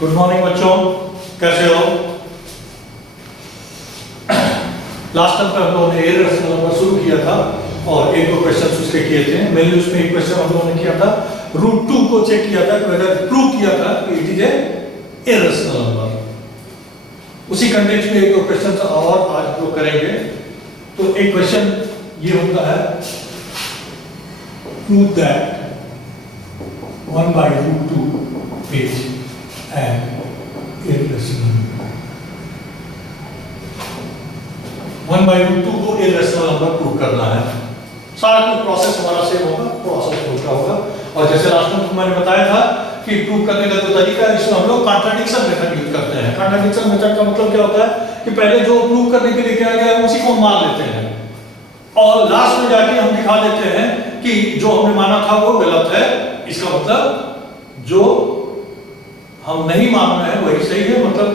Good morning बच्चों, कैसे हो? लास्ट टाइम पे हम लोगों ने इरेशनल नंबर शुरू किया था और एक दो क्वेश्चन उसके किए थे। मेनली उसमें एक क्वेश्चन हम लोगों ने किया था, √2 को चेक किया था, वेदर प्रूव किया था कि it is a irrational number. उसी कंटेक्स्ट में एक दो क्वेश्चन और आज हम लोग करेंगे। तो एक क्वेश्चन ये होता है, prove that 1/√2 is an irrational number। 1/√2 को इरेशनल नंबर प्रूव करना है। सारा कुछ प्रोसेस हमारा सेम होगा, प्रोसेस होता होगा। और जैसे लास्ट में मैंने बताया था कि प्रूव करने का जो तरीका है, इसमें हम लोग कॉन्ट्राडिक्शन मेथड यूज करते हैं। कॉन्ट्राडिक्शन मेथड का मतलब क्या होता है कि पहले जो प्रूव करने के लिए किया गया है उसी को हम मान लेते हैं और लास्ट में जाके हम दिखा देते हैं कि जो हमने माना था वो गलत है। इसका मतलब जो हम नहीं मान रहे हैं वही सही है, मतलब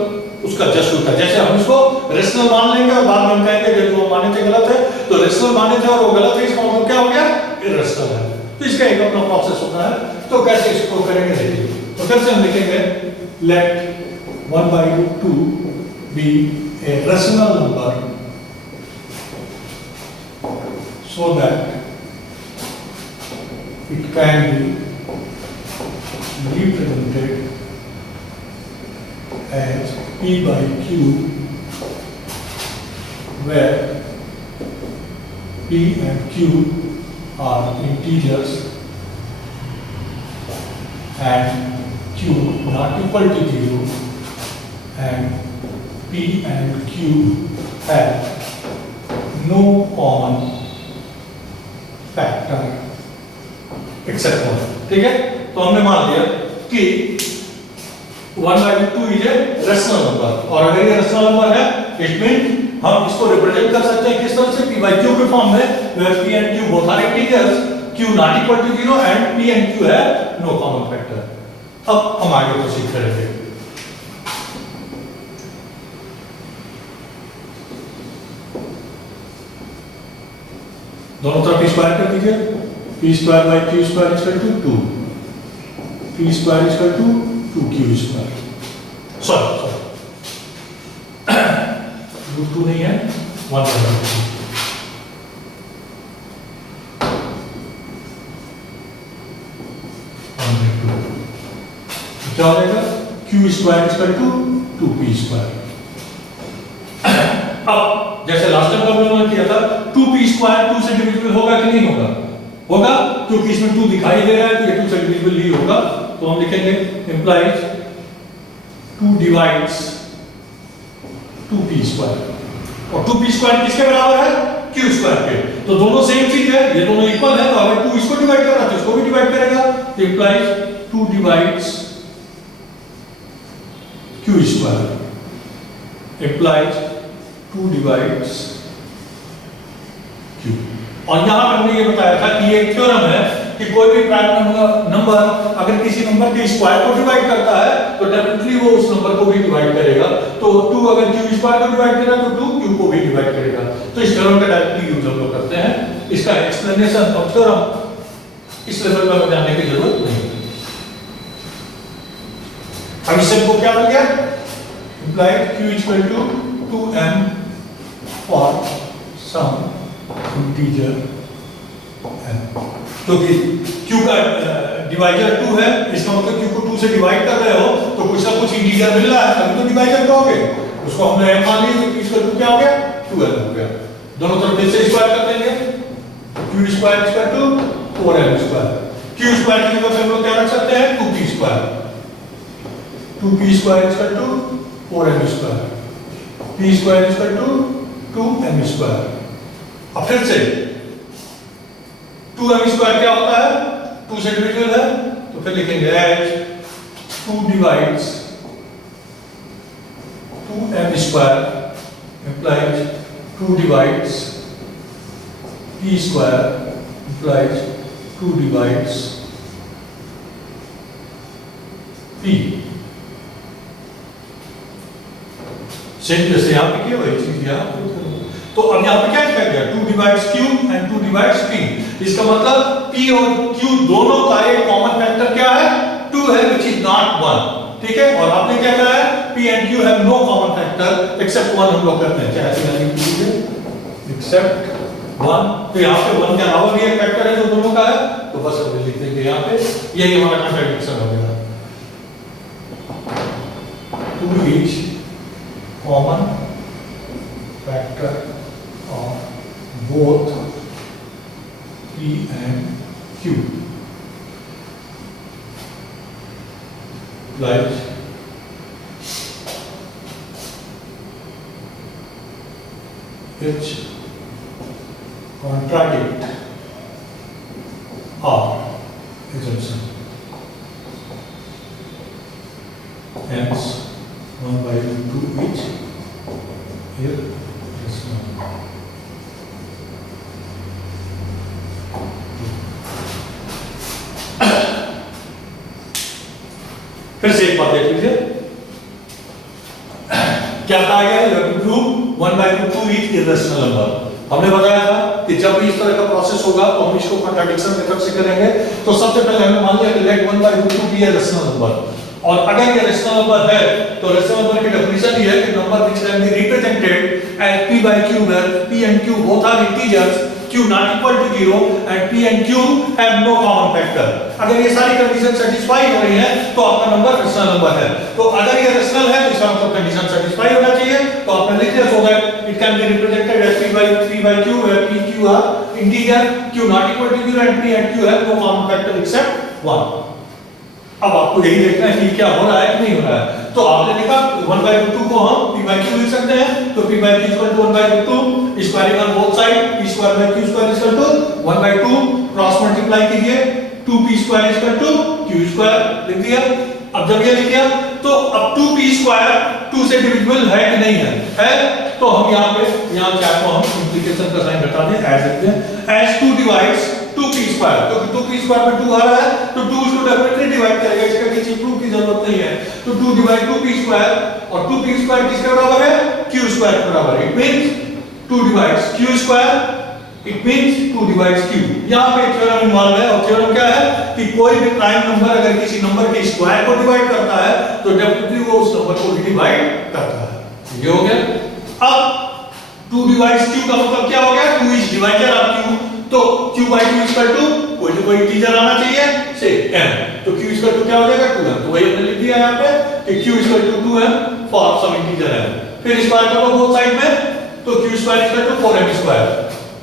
उसका जस्ट होता है। जैसे हम इसको रेशनल मान लेंगे और बाद में हम कहेंगे कि जो हम माने थे गलत है, तो रेशनल माने थे और वो गलत है, इसका मतलब क्या हो गया? इरेशनल है। तो इसका एक अपना प्रोसेस होता है। तो कैसे इसको करेंगे देखिए। तो फिर से हम लिखेंगे, let 1/√2 be a rational number so that it can be represented as p/q, where p and q are integers and q not equal to 0, and p and q have no common factor except 1। ठीक है, तो हमने मान लिया कि 1/√2 is a rational number. और अगर ये रेशनल नंबर है, इट मीन हम इसको रिप्रेजेंट कर सकते हैं किस तरह से? p/q के फॉर्म में, where p and q both are integers, q not equal to 0 and p and q है no common factor। अब हम आगे प्रोसीड करेंगे। दोनों तरफ स्क्वायर कर दीजिए। p² / q² 2, p² = 2q²। Sorry √2 नहीं है, 1/√2। क्या हो जाएगा? q² = 2p²। अब जैसे लास्ट टाइम हम लोगों ने किया था, 2p² 2 से डिविजिबल होगा कि नहीं होगा? होगा, क्योंकि इसमें 2 दिखाई दे रहा है तो ये 2 से डिविजिबल ही होगा। तो हम लिखेंगे इंप्लाइज 2 डिवाइड्स 2p²। और 2p² किसके बराबर है? q² के। तो दोनों सेम चीज है, ये दोनों इक्वल है, तो अगर 2 इसको डिवाइड कर रहा है तो इसको भी डिवाइड करेगा। तो implies 2 divides q², implies 2 divides q। और यहां पे हमने ये बताया था कि ये एक थ्योरम है कि कोई भी प्राइम नंबर अगर किसी नंबर के स्क्वायर को डिवाइड करता है तो डेफिनेटली वो उस नंबर को भी डिवाइड करेगा। तो 2 अगर q² को डिवाइड करेगा तो 2 q को भी डिवाइड करेगा। तो इस थ्योरम का डायरेक्टली यूज हम लोग करते हैं। इसका एक्सप्लेनेशन ऑफ थ्योरम इस लेवल में जानने की जरूरत नहीं है। अब इससे को क्या मिल गया? Implied q = 2m for some integer n। क्योंकि q का डिवाइजर 2 है, इसका मतलब q को 2 से डिवाइड कर रहे हो तो कुछ ना कुछ इंटीजर मिल रहा है, तभी तो डिवाइजर कहोगे। उसको हमने m मान लिया तो इसका 2 क्या हो गया? 2n हो गया। दोनों तरफ फिर से स्क्वायर कर देंगे। q² = 4m²। q² की जगह पे हम लोग क्या रख सकते हैं? 2p²। 2p² = 4m², p² = 2m²। अब फिर से 2m² क्या होता है? 2 से डिविजिबल है, तो फिर लिखेंगे as 2 divides 2m² implies 2 divides p² implies 2 divides p। Same जैसे यहां पे किया वही चीज यहां पे। तो अब यहाँ पे क्या लिखा गया? 2 divides q and 2 divides p। इसका मतलब p और q दोनों का एक कॉमन फैक्टर क्या है? 2 है, which is not 1। ठीक है। और आपने क्या कहा है, P and Q have no common factor except 1 हम लोग करते हैं, चाहे ऐसे लिख लीजिए except 1। तो यहाँ पे 1 के अलावा भी एक फैक्टर है जो दोनों का है, तो बस हम लिख देंगे यहाँ पे, यही हमारा कंट्राडिक्शन हो गया। To each common factor of both P and Q like which contradict our assumption. Hence, 1 by 2 each irrational. फिर से एक बात देख लीजिए, क्या कहा गया है, prove 1 by 2 each irrational number. हमने बताया था कि जब भी इस तरह का प्रोसेस होगा तो हम इसको कॉन्ट्रडिक्शन मेथड से करेंगे। तो सबसे पहले हमने मान लिया कि late 1 by 2 be a rational number, और अगर ये रेशनल नंबर है तो रेशनल नंबर की डेफिनेशन ये है कि number which can be represented as p by q where p and q both are integers, q not equal to 0 and p and q have no common factor। अगर ये सारी condition satisfy हो रही है तो आपका नंबर रेशनल नंबर है। तो अगर ये रेशनल है तो इसका मतलब कंडीशन सेटिस्फाई होना चाहिए। तो आपने लिख दिया so that it can be represented as p by q where p q are integer, q not equal to 0 and p and q have no common factor except 1। अब आपको यही देखना है कि क्या हो रहा है कि नहीं हो रहा है। तो आपने लिखा 1 by 2 को हम p by q लिख सकते हैं, तो p by q equal to 1 by 2 squaring on both side, p square by q square equal to 1 by 2, cross multiply कीजिए, 2p square equal to q square लिख दिया। अब जब ये लिख दिया तो अब 2p स्क्वायर 2 से डिविजिबल है कि नहीं है, तो हम यहाँ पे यहाँ क्या को हम इंप्लीकेशन का साइन बता दें, एज लिखते हैं एज 2 डिवाइड्स 2p स्क्वायर, क्योंकि 2p स्क्वायर में 2 आ रहा है तो 2 उसको डेफिनेटली डिवाइड करेगा, इसका किसी प्रूफ की जरूरत नहीं है। तो 2 डिवाइड 2p स्क्वायर, और 2p स्क्वायर किसके बराबर है, q स्क्वायर के बराबर है। It means 2 divides q square, it means 2 divides q। यहां पे थ्योरम इन्वॉल्व है, और थ्योरम क्या है कि कोई भी प्राइम नंबर अगर किसी नंबर के स्क्वायर को डिवाइड करता है तो डेफिनेटली वो उस नंबर को भी डिवाइड करता है। ये हो गया। अब 2 डिवाइड्स q का मतलब क्या हो गया, 2 इज डिवाइडेड ऑफ q, तो q by q equal to कोई ना कोई इंटीजर आना चाहिए से m, तो q इक्वल टू क्या हो जाएगा 2m। तो वही हमने लिख दिया यहाँ पे कि q equal to 2m for some integer m। फिर स्क्वायर कर लो बोथ साइड में, तो q square equal to 4m square,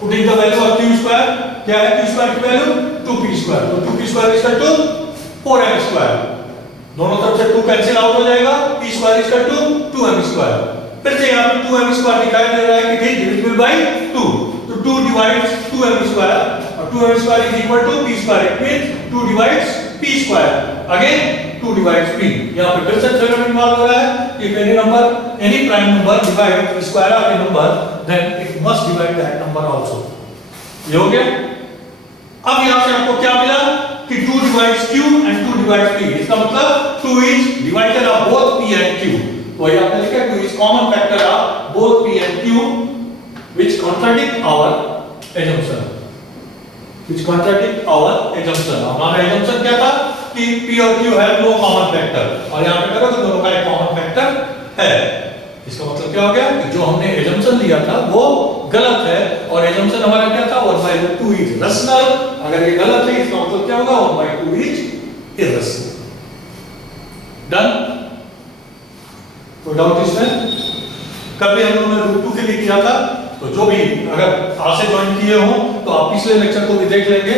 putting the value of q square, क्या है q स्क्वायर की वैल्यू 2p स्क्वायर, तो 2p square equal to 4m square, दोनों तरफ से 2 कैंसिल आउट हो जाएगा, p square equal to 2m square. फिर से यहाँ पे 2m स्क्वायर दिखाई दे रहा है कि ठीक डिविजिबल बाय 2, तो 2 डिवाइड्स 2m स्क्वायर, और 2m square is equal to p square, it means 2 divides p square, again 2 divides p। यहाँ पे फिर से थ्योरम इन्वॉल्व हो रहा है कि any number, any prime number divide square of a number then it must divide that number also. ये हो गया। अब यहाँ से आपको क्या मिला कि 2 divides q and 2 divides p, इसका मतलब 2 is divided of both p and q। तो ये आपने लिखा 2 is common factor of both p and q which contradict our assumption, which contradict our assumption। हमारा assumption क्या था कि p और q have no common factor, और यहाँ पे करो तो दोनों का एक common factor है। इसका मतलब क्या हो गया कि जो हमने assumption लिया था वो गलत है, और assumption हमारा क्या था 1 by 2 is rational। अगर ये गलत है इसका मतलब क्या होगा 1 by 2 is irrational। डन, कोई डाउट इसमें? कल भी हम लोगों ने रूट 2 के लिए किया था, तो जो भी अगर आज से ज्वाइन किए हो तो आप पिछले लेक्चर को भी देख लेंगे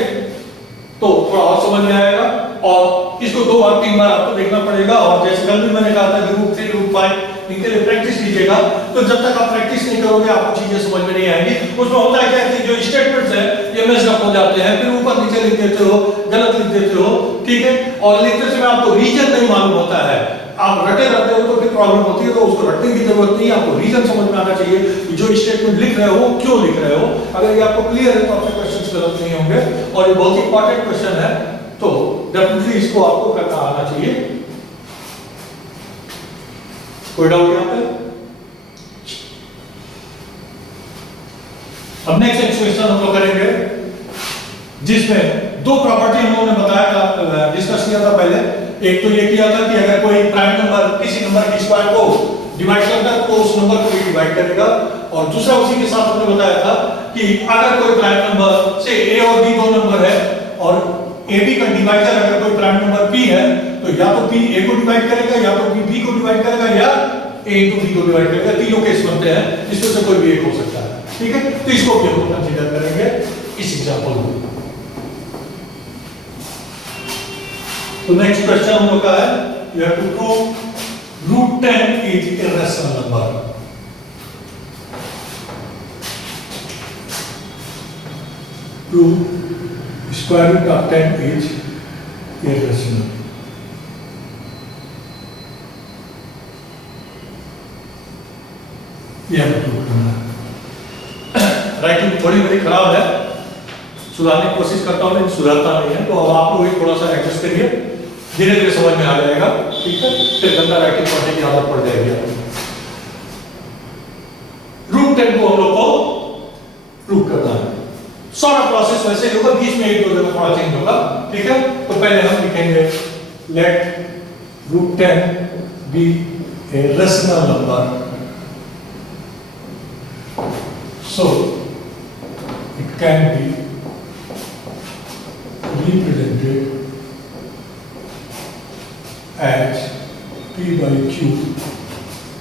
तो थोड़ा और समझ में आएगा, और इसको 2 बार 3 बार आपको देखना पड़ेगा। और जैसे कल भी मैंने कहा था कि रूट 3 रूट 5 इनके लिए प्रैक्टिस कीजिएगा, तो जब तक आप प्रैक्टिस नहीं करोगे आपको चीजें समझ में नहीं आएंगी। उसमें होता है क्या कि जो स्टेटमेंट्स है ये मिक्स अप हो जाते हैं, फिर ऊपर नीचे लिख देते हो, गलत लिख देते हो, ठीक है, और लिखते समय आपको रीजन नहीं मालूम होता है, आप रटे रहते हो तो फिर प्रॉब्लम होती है। तो उसको रटने की जरूरत नहीं है, आपको रीजन समझ में आना चाहिए कि जो स्टेटमेंट लिख रहे हो क्यों लिख रहे हो। अगर ये आपको क्लियर है तो आपके क्वेश्चंस गलत नहीं होंगे, और ये बहुत ही इंपॉर्टेंट क्वेश्चन है, तो डेफिनेटली इसको आपको करना आना चाहिए। कोई डाउट यहाँ पे? अब नेक्स्ट एक्सप्रेशन हम लोग करेंगे जिसमें 2 प्रॉपर्टी हम लोगों ने बताया था, डिस्कस किया था पहले। एक तो ये किया था कि अगर कोई प्राइम नंबर के स्क्वायर को डिवाइड करता है तो उस नंबर को भी डिवाइड करेगा। और दूसरा उसी के साथ हमने बताया था कि अगर कोई प्राइम नंबर से a और b दो नंबर है और ab का डिवाइजर अगर कोई प्राइम नंबर p है तो या तो p a को डिवाइड करेगा या तो p b को डिवाइड करेगा या a into b को डिवाइड करेगा। तीनों केस बनते हैं, इसमें से कोई भी एक हो सकता है। ठीक है, तो इसको भी हम कंसीडर करेंगे इस एग्जांपल में। तो नेक्स्ट क्वेश्चन हम लोग का है you have to prove √10 is irrational number। Prove square root of 10 is irrational। ये हमें प्रूव करना है। राइटिंग थोड़ी बड़ी खराब है, सुधारने की कोशिश करता हूँ लेकिन सुधारता नहीं है, तो अब आप लोग थोड़ा सा एडजस्ट करिए, धीरे धीरे समझ में आ जाएगा। ठीक है, फिर गंदा राइटिंग पढ़ने की आदत पड़ जाएगी। √10 को हम लोग को प्रूव करना है। सारा प्रोसेस वैसे ही होगा, बीच में एक दो जगह थोड़ा चेंज होगा। ठीक है, तो पहले हम लिखेंगे let √10 be a rational number, so it can be represented as p by q,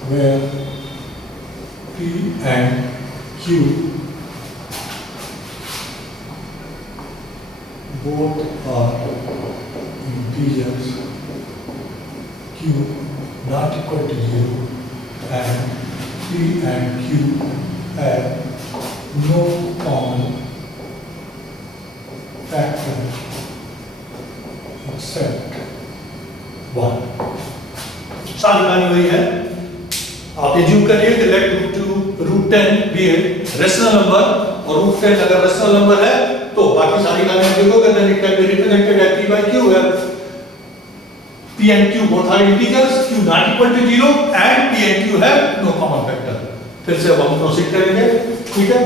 where p and q both are integers, q not equal to 0 and p and q have no common factor except 1। सारी कहानी वही है। आप assume करिए कि late √10 B rational number और √10 अगर rational number है तो बाकी सारी कहानी आप देखोगे then it can be represented as p by q where p and q both are integers, q not equal to 0 and p and q have no common factor। फिर से अब हम प्रोसीड करेंगे। ठीक है,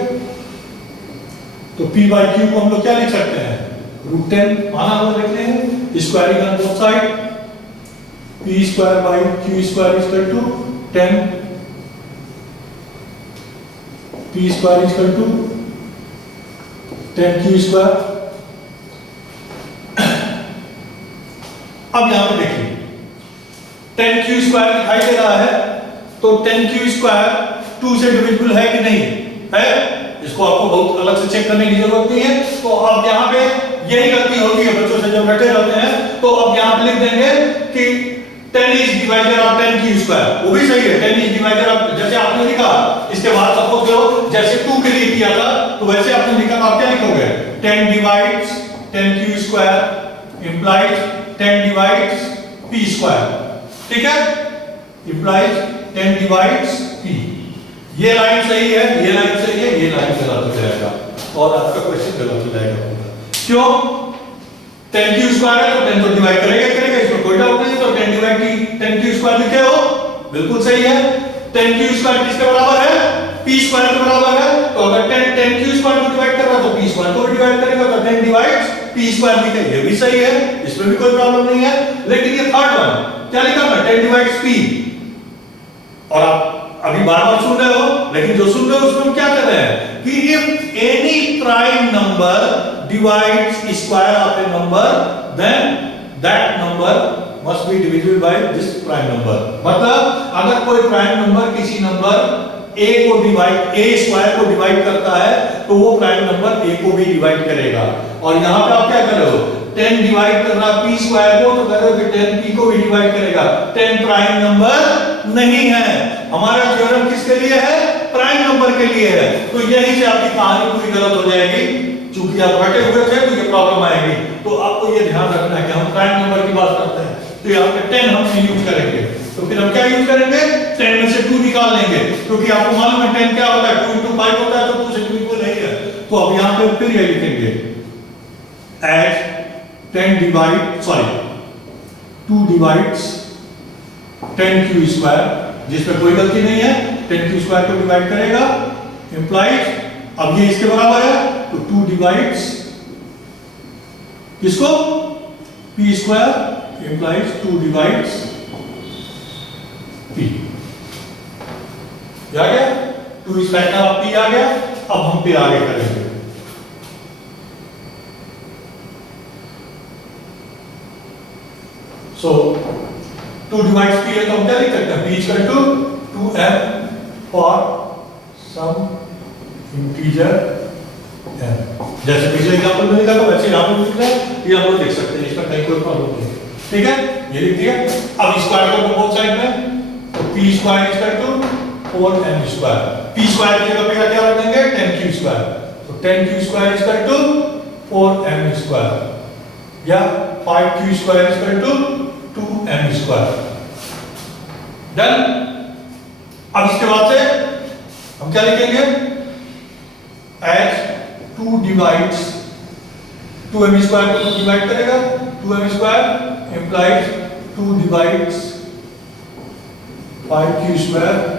तो p by q को हम लोग क्या लिख सकते हैं, √10 माना हुआ लिख रहे हैं, squaring on both side, p square by q square is equal to 10, p square is equal to 10q square। अब यहां पे देखिए 10q square दिखाई दे रहा है, तो 10q square 2 से डिविजिबल है कि नहीं है, इसको आपको बहुत अलग से चेक करने की जरूरत नहीं है। तो अब यहाँ पे यही गलती होती है बच्चों से जब बैठे रहते हैं, तो अब यहाँ पे लिख देंगे कि 10 is divisor of 10q square, वो भी सही है, 10 is divisor of, जैसे आपने लिखा इसके बाद सपोज करो जैसे 2 के लिए किया था तो वैसे आपने लिखा, तो आप क्या लिखोगे 10 divides 10q square implies 10 divides p square। ठीक है, implies 10 divides p। ये लाइन सही है, ये लाइन सही है, ये लाइन गलत हो जाएगा और आपका क्वेश्चन गलत हो जाएगा। क्यों, 10q स्क्वायर है तो 10 तो डिवाइड करेगा करेगा, इसमें कोई डाउट नहीं। तो 10 डिवाइड की 10q स्क्वायर लिखे हो, बिल्कुल सही है। 10q स्क्वायर किसके बराबर है, p स्क्वायर के बराबर है। तो अगर 10q स्क्वायर को डिवाइड कर रहा है तो p स्क्वायर को भी डिवाइड करेगा, तो 10 डिवाइड्स p स्क्वायर लिखे, ये भी सही है, इसमें भी कोई प्रॉब्लम नहीं है। लेकिन ये थर्ड वन क्या लिखा है, 10 डिवाइड्स p, और आप अभी बार-बार सुन रहे हो, लेकिन जो सुन रहे हो उसमें हम क्या कर रहे हैं कि if any prime number divides square of a number then that number must be divisible by this prime number. मतलब अगर कोई प्राइम नंबर किसी नंबर a को डिवाइड a स्क्वायर को डिवाइड करता है तो वो प्राइम नंबर a को भी डिवाइड करेगा। और यहां पे आप क्या कर रहे हो, 10 डिवाइड कर रहा p स्क्वायर को, तो कह रहे हो कि 10 p को भी डिवाइड करेगा। 10 प्राइम नंबर नहीं है, हमारा थ्योरम किसके लिए है, प्राइम नंबर के लिए है। तो यहीं से आपकी कहानी पूरी गलत हो जाएगी, क्योंकि आप हटे हुए थे तो ये प्रॉब्लम आएगी। तो आपको ये ध्यान रखना है कि हम प्राइम नंबर की बात करते हैं तो यहाँ पे 10 हम यूज करेंगे। तो फिर हम क्या यूज करेंगे, 10 में से 2 निकाल लेंगे, क्योंकि आपको मालूम है 10 क्या होता है, 2 into 5 होता है, तो 2 से 2 इक्वल नहीं है। तो अब यहाँ पे फिर ये लिखेंगे as 10 divide sorry 2 divides 10q square, जिसमें कोई गलती नहीं है, 10q square को डिवाइड करेगा, implies अब ये इसके बराबर है तो 2 divides किसको, p square implies 2 divides P आ गया, 2 इज फैक्टर ऑफ P आ गया। अब हम फिर आगे करेंगे। सो 2 डिवाइड्स P है तो हम क्या लिख सकते हैं? P is equal to 2m for some integer m। जैसे पिछले एग्जांपल में लिखा था वैसे यहां पर लिख रहे हैं, ये हम लोग देख सकते हैं, इसमें कहीं कोई प्रॉब्लम नहीं है। ठीक है, ये लिख दिया। अब स्क्वायर कर दो बोथ साइड में, तो p square is equal to 4m square. p square की जगह पे क्या रख देंगे? 10q square. तो 10q square is equal to 4m square या 5q square is equal to 2m square. Done. अब इसके बाद से हम क्या लिखेंगे? as 2 divides 2m स्क्वायर को 2 डिवाइड करेगा, 2m square implies 2 divides 5q square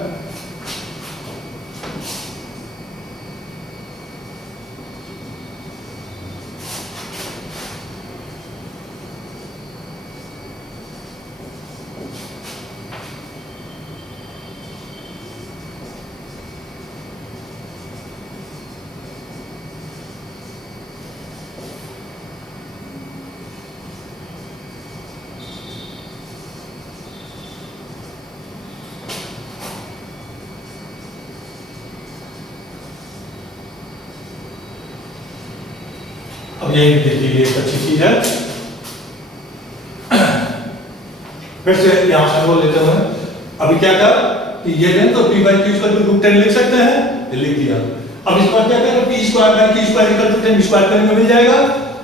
अब ये देखिए एक अच्छी चीज है। फिर से यहां से बोल लेते हैं। अभी क्या कर कि ये दें तो p by q equal to √10 लिख सकते हैं, ये लिख दिया। अब इस बार क्या करें? p square by q square equal to 10 square करने में मिल जाएगा,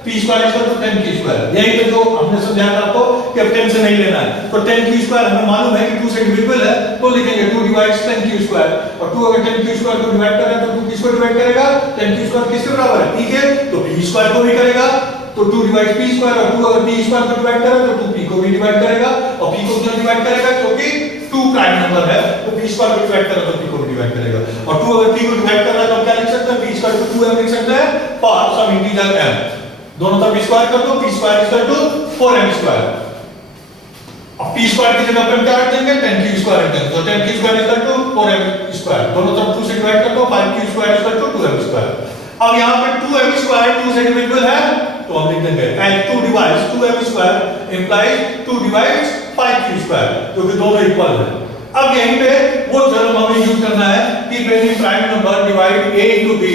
p square equal to 10q square. यही पे जो हमने समझाया था आपको कि अब 10 से नहीं लेना है, तो 10q स्क्वायर हमें मालूम है कि 2 से डिविजिबल है, तो लिखेंगे 2 डिवाइड्स 10q स्क्वायर। और 2 अगर 10q स्क्वायर को डिवाइड कर रहा है तो 2 किसको डिवाइड करेगा? 10q स्क्वायर किसके बराबर है? p के, तो p स्क्वायर को भी करेगा। तो 2 डिवाइड्स p स्क्वायर, और 2 अगर p स्क्वायर को डिवाइड करेगा तो 2p को भी डिवाइड करेगा। और p को क्यों डिवाइड करेगा? क्योंकि 2 प्राइम नंबर है, तो p स्क्वायर को डिवाइड करेगा तो p को भी डिवाइड करेगा। और 2 अगर p को डिवाइड कर रहा है तो क्या लिख सकते हैं? p स्क्वायर को 2m लिख सकते हैं फॉर सम इंटीजर m। दोनों तरफ स्क्वायर कर दो, p square equal to 4m square. अब p स्क्वायर की जगह पे हम क्या रख देंगे? 10q स्क्वायर रख देंगे, तो 10q square equal to 4m square. दोनों तरफ 2 से डिवाइड कर दो, 5q square equal to 2m square. अब यहां पे 2m स्क्वायर 2 से डिविजिबल है, तो हम लिख देंगे and 2 divides 2m square implies 2 divides 5q square, क्योंकि दोनों इक्वल है। अब यहीं पे वो थ्योरम हमें यूज करना है कि when a prime number divide a into b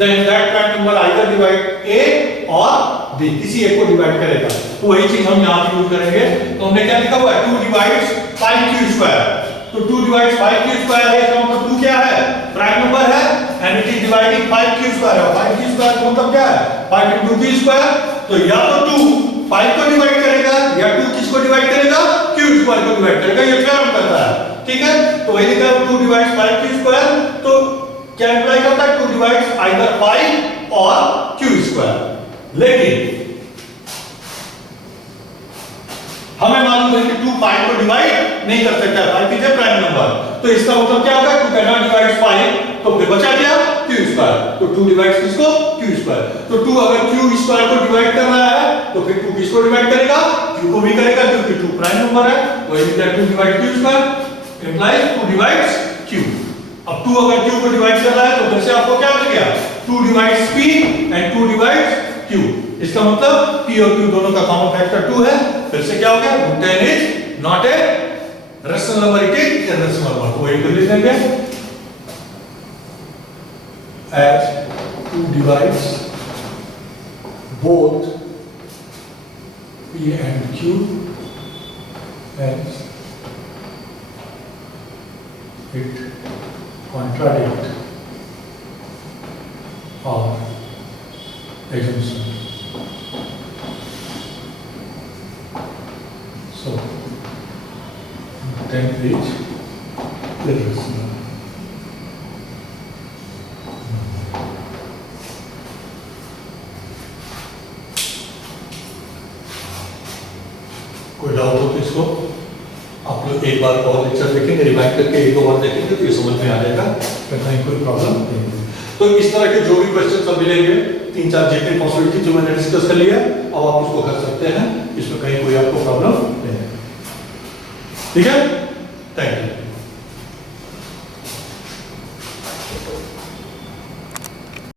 then that prime number either divide a or b, किसी एक को डिवाइड करेगा। तो वही चीज हम यहां पे यूज करेंगे। तो हमने क्या लिखा हुआ है? 2 divides 5q square। तो 2 divides 5q square है, इसका मतलब 2 क्या है? प्राइम नंबर है and it is dividing 5q square है। 5q square का मतलब क्या है? 5 into q square। तो या तो 2 5 को डिवाइड करेगा या 2 किसको डिवाइड करेगा? q स्क्वायर को डिवाइड करेगा। ये थ्योरम करता है, ठीक है। तो वही लिखा है 2 divides 5q square, तो क्या इंप्लाई करता है? 2 divides either 5 और q square। लेकिन हमें मालूम है कि 2 5 को डिवाइड नहीं कर सकता, 5 इज ए प्राइम नंबर। तो इसका मतलब क्या होगा? 2 cannot divide 5, तो फिर बचा क्या? q square. तो 2 डिवाइड्स किसको? q square. तो 2 अगर q स्क्वायर को डिवाइड कर रहा है तो फिर 2 किसको डिवाइड करेगा? q को भी करेगा, क्योंकि 2 प्राइम नंबर है। वही लिखा 2 divide q square implies 2 divides q। अब 2 अगर q को डिवाइड कर रहा है तो फिर से आपको क्या मिल गया? 2 divides p and 2 divides q। इसका मतलब p और q दोनों का कॉमन फैक्टर 2 है। फिर से क्या हो गया? 10 is not a rational number, it is irrational number. तो वही लिख देंगे as 2 divides both p and q and it contradict our assumption. So 10 is irrational. कोई डाउट हो तो इसको आप लोग एक बार और लेक्चर देखेंगे, रिवाइंड करके एक दो बार देखेंगे तो ये समझ में आ जाएगा, फिर कहीं कोई प्रॉब्लम नहीं है। तो इस तरह के जो भी क्वेश्चन सब मिलेंगे, 3-4 जितनी पॉसिबिलिटी जो मैंने डिस्कस कर लिया, अब आप उसको कर सकते हैं, इसमें कहीं कोई आपको प्रॉब्लम नहीं है। ठीक है, थैंक यू।